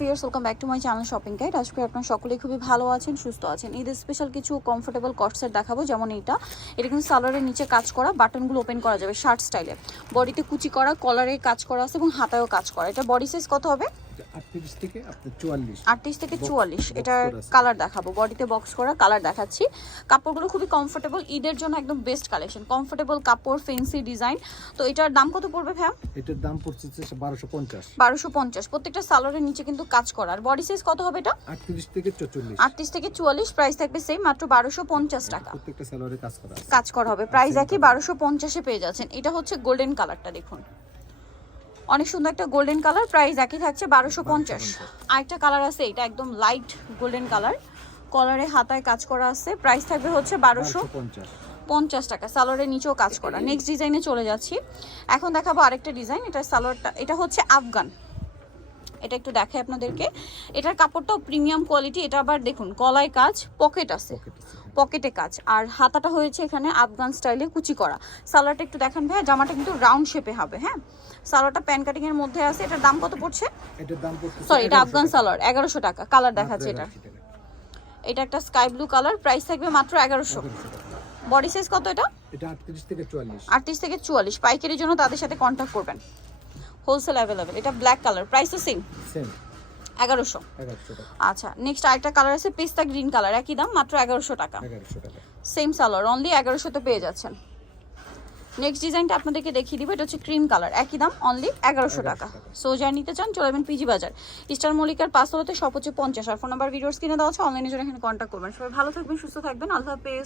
Viewers welcome back to my channel shopping guide আজকে আপনার সকলেই খুবই ভালো আছেন, সুস্থ আছেন। ঈদের স্পেশাল কিছু কমফোর্টেবল কটসেট দেখাবো, যেমন এইটা। এটা কিন্তু সালোয়ারের নিচে কাজ করা বাটনগুলো ওপেন করা যাবে শার্ট স্টাইলে বডিতে কুচি করা কলারে কাজ করা আছে এবং হাতায়ও কাজ করা। এটা বডি সাইজ কত হবে? আটত্রিশ থেকে আপনার কালার দেখাবো। বডিতে বক্স করা কালার দেখাচ্ছি। কাপড়গুলো খুবই কমফোর্টেবল ঈদের জন্য একদম বেস্ট কালেকশন কমফোর্টেবল কাপড় ফেন্সি ডিজাইন তো এটার দাম কত পড়বে এটার দাম পড়ছে প্রত্যেকটা সালোয়ারের নিচে কিন্তু কাজ করা। আর বডি সাইজ কত হবে এটা? আটত্রিশ থেকে প্রাইস থাকবে সেম মাত্র বারোশো পঞ্চাশ টাকা। প্রত্যেকটা স্যালোয়ারে কাজ করা কাজ করা হবে। প্রাইস একই পেয়ে যাচ্ছেন। এটা হচ্ছে গোল্ডেন কালারটা দেখুন। অনেক সুন্দর একটা গোল্ডেন কালার প্রাইস একই থাকছে বারোশো পঞ্চাশ। আরেকটা কালার আছে এটা একদম লাইট গোল্ডেন কালার কলারে হাতায় কাজ করা আছে প্রাইস থাকবে হচ্ছে বারোশো পঞ্চাশ। টাকা সালোয়ারের নিচেও কাজ করা। নেক্সট ডিজাইনে চলে যাচ্ছি। এখন দেখাবো আরেকটা ডিজাইন এটা সালোয়ারটা এটা হচ্ছে আফগান। এটা একটু দেখাই আপনাদেরকে। এটার কাপড়টাও প্রিমিয়াম কোয়ালিটি এটা আবার দেখুন কলায় কাজ পকেট আছে। পকেট কাজ। আর হাতাটা হয়েছে এখানে আফগান স্টাইলে কুচি করা। সালোয়ারটা একটু দেখান ভাই জামাটা কিন্তু রাউন্ড শেপে হবে হ্যাঁ? সালোয়ারটা প্যান কাটিং এর মধ্যে আছে এটার দাম কত পড়ছে? এটার দাম পড়ছে সরি এটা আফগান সালোয়ার এগারোশো টাকা কালার দেখাচ্ছে এটা। এটা একটা স্কাই ব্লু কালার প্রাইস থাকবে মাত্র এগারোশো। বডি সাইজ কত এটা? এটা আটত্রিশ থেকে চুয়াল্লিশ। আটত্রিশ থেকে চুয়াল্লিশ পাইকারির জন্য তাদের সাথে কন্ট্যাক্ট করবেন। হোলসেল অ্যাভেলেবেল এটা ব্ল্যাক কালার প্রাইসও সেম সেম এগারোশো। আচ্ছা নেক্সট আরেকটা কালার আছে পিস্তা গ্রিন কালার একই দাম মাত্র এগারোশো টাকা। সেম সালোয়ার অনলি এগারোশোতে পেয়ে যাচ্ছেন। নেক্সট ডিজাইনটা আপনাদেরকে দেখিয়ে দিব এটা হচ্ছে ক্রিম কালার একই দাম অনলি এগারোশো টাকা। সো যারা নিতে চান চলে যাবেন পিজি বাজার স্টার মল্লিকার পাঁচতলাতে সব হচ্ছে পঞ্চাশ। আর ফোন নাম্বার ভিডিওস কিনে দেওয়া আছে অনলাইনে জন্য এখানে কন্ট্যাক্ট করবেন। সবাই ভালো থাকবেন সুস্থ থাকবেন আল্লাহ হাফেজ।